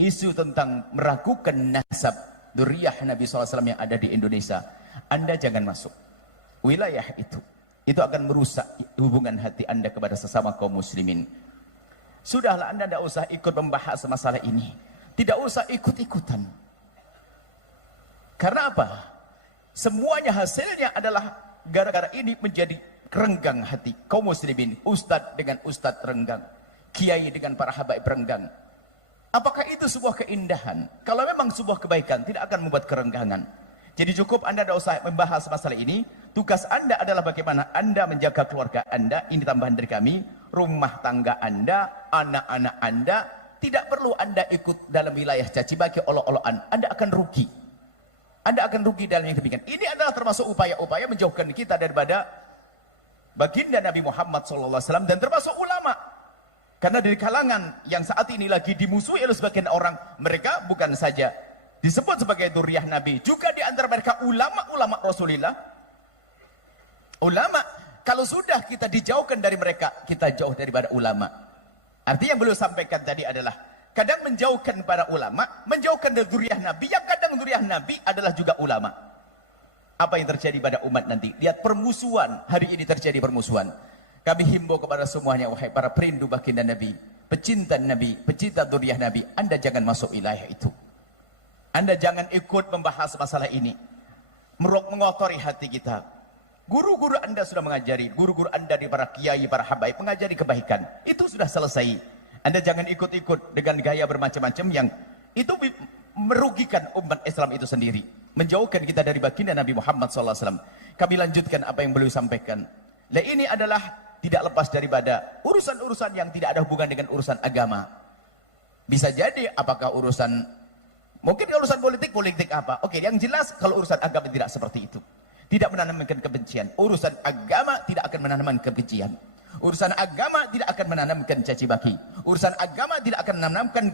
isu tentang meragukan nasab dzurriyyah Nabi SAW yang ada di Indonesia, Anda jangan masuk wilayah itu. Itu akan merusak hubungan hati Anda kepada sesama kaum muslimin. Sudahlah, Anda tidak usah ikut membahas masalah ini, tidak usah ikut-ikutan. Karena apa? Semuanya hasilnya adalah gara-gara ini menjadi renggang hati kaum muslimin. Ustadz dengan ustadz renggang, kiai dengan para habaib renggang. Apakah itu sebuah keindahan? Kalau memang sebuah kebaikan, tidak akan membuat kerenggangan. Jadi cukup Anda tidak usah membahas masalah ini. Tugas Anda adalah bagaimana Anda menjaga keluarga Anda. Ini tambahan dari kami. Rumah tangga Anda, anak-anak Anda, tidak perlu Anda ikut dalam wilayah caci maki, olok-olokan. Anda akan rugi. Anda akan rugi dalam yang demikian. Ini adalah termasuk upaya-upaya menjauhkan kita daripada baginda Nabi Muhammad SAW dan termasuk ulama. Karena dari kalangan yang saat ini lagi dimusuhi oleh sebagian orang, mereka bukan saja disebut sebagai dzurriyyah Nabi, juga di antara mereka ulama-ulama Rasulullah. Ulama, kalau sudah kita dijauhkan dari mereka, kita jauh daripada ulama. Artinya yang beliau sampaikan tadi adalah kadang menjauhkan para ulama, menjauhkan dari dzurriyyah Nabi, yang kadang dzurriyyah Nabi adalah juga ulama. Apa yang terjadi pada umat nanti? Lihat permusuhan, hari ini terjadi permusuhan. Kami himbau kepada semuanya, wahai para perindu baginda Nabi, pecinta Nabi, pecinta dzurriyyah Nabi, Anda jangan masuk wilayah itu. Anda jangan ikut membahas masalah ini, mengotori hati kita. Guru-guru Anda sudah mengajari, guru-guru Anda di para kiai, para habaib mengajari kebaikan. Itu sudah selesai. Anda jangan ikut-ikut dengan gaya bermacam-macam yang itu merugikan umat Islam itu sendiri, menjauhkan kita dari baginda Nabi Muhammad SAW. Kami lanjutkan apa yang beliau sampaikan. Nah, ini adalah tidak lepas daripada urusan-urusan yang tidak ada hubungan dengan urusan agama. Bisa jadi apakah urusan, mungkin urusan politik apa? Oke, yang jelas kalau urusan agama tidak seperti itu. Tidak menanamkan kebencian. Urusan agama tidak akan menanamkan kebencian. Urusan agama tidak akan menanamkan caci maki. Urusan agama tidak akan menanamkan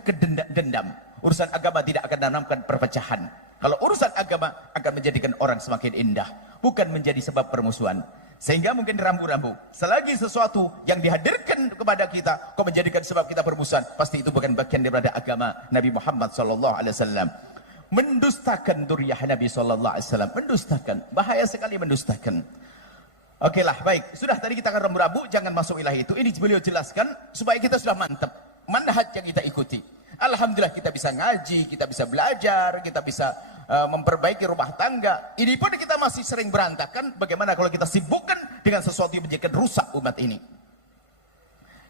dendam. Urusan agama tidak akan menanamkan perpecahan. Kalau urusan agama akan menjadikan orang semakin indah, bukan menjadi sebab permusuhan. Sehingga mungkin rambu-rambu, selagi sesuatu yang dihadirkan kepada kita kok menjadikan sebab kita bermusuhan, pasti itu bukan bagian daripada agama Nabi Muhammad SAW. Mendustakan dzurriyyah Nabi SAW, mendustakan, bahaya sekali mendustakan. Oke lah, baik, sudah tadi kita akan rambu-rambu, jangan masuk wilayah itu. Ini beliau jelaskan supaya kita sudah mantap manhaj yang kita ikuti. Alhamdulillah kita bisa ngaji, kita bisa belajar, kita bisa memperbaiki rumah tangga. Ini pun kita masih sering berantakan. Bagaimana kalau kita sibukkan dengan sesuatu yang menjadikan rusak umat ini?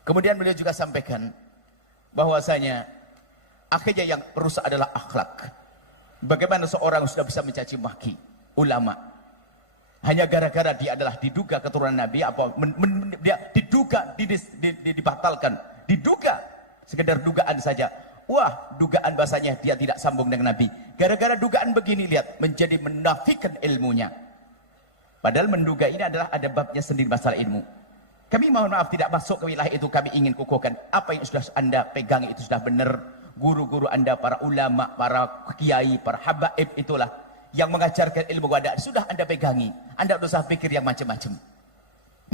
Kemudian beliau juga sampaikan bahwasanya akhirnya yang merusak adalah akhlak. Bagaimana seorang sudah bisa mencaci maki ulama hanya gara-gara dia adalah diduga keturunan Nabi, apa dia diduga dibatalkan, diduga sekedar dugaan saja. Wah, dugaan bahasanya dia tidak sambung dengan Nabi. Gara-gara dugaan begini, lihat, menjadi menafikan ilmunya. Padahal menduga ini adalah ada babnya sendiri masalah ilmu. Kami mohon maaf tidak masuk ke wilayah itu. Kami ingin kukuhkan apa yang sudah Anda pegang itu sudah benar. Guru-guru Anda, para ulama, para kiai, para habaib itulah yang mengajarkan ilmu kepada sudah Anda pegangi. Anda tidak usah pikir yang macam-macam.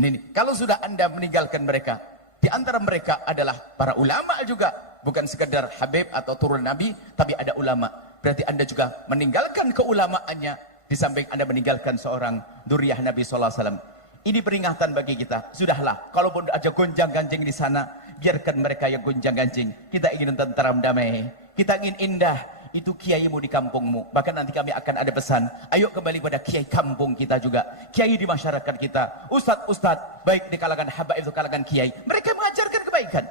Ini, kalau sudah Anda meninggalkan mereka, di antara mereka adalah para ulama juga. Bukan sekedar habib atau turun Nabi, tapi ada ulama. Berarti Anda juga meninggalkan keulamaannya, di samping Anda meninggalkan seorang dzurriyyah Nabi SAW. Ini peringatan bagi kita. Sudahlah, kalaupun ada gonjang-ganjing di sana, biarkan mereka yang gonjang-ganjing. Kita ingin tentram damai, kita ingin indah. Itu kiaimu di kampungmu. Bahkan nanti kami akan ada pesan, ayo kembali pada kiai kampung kita juga, kiai di masyarakat kita, ustadz-ustadz baik di kalangan habaib itu kalangan kiai, mereka mengajarkan kebaikan.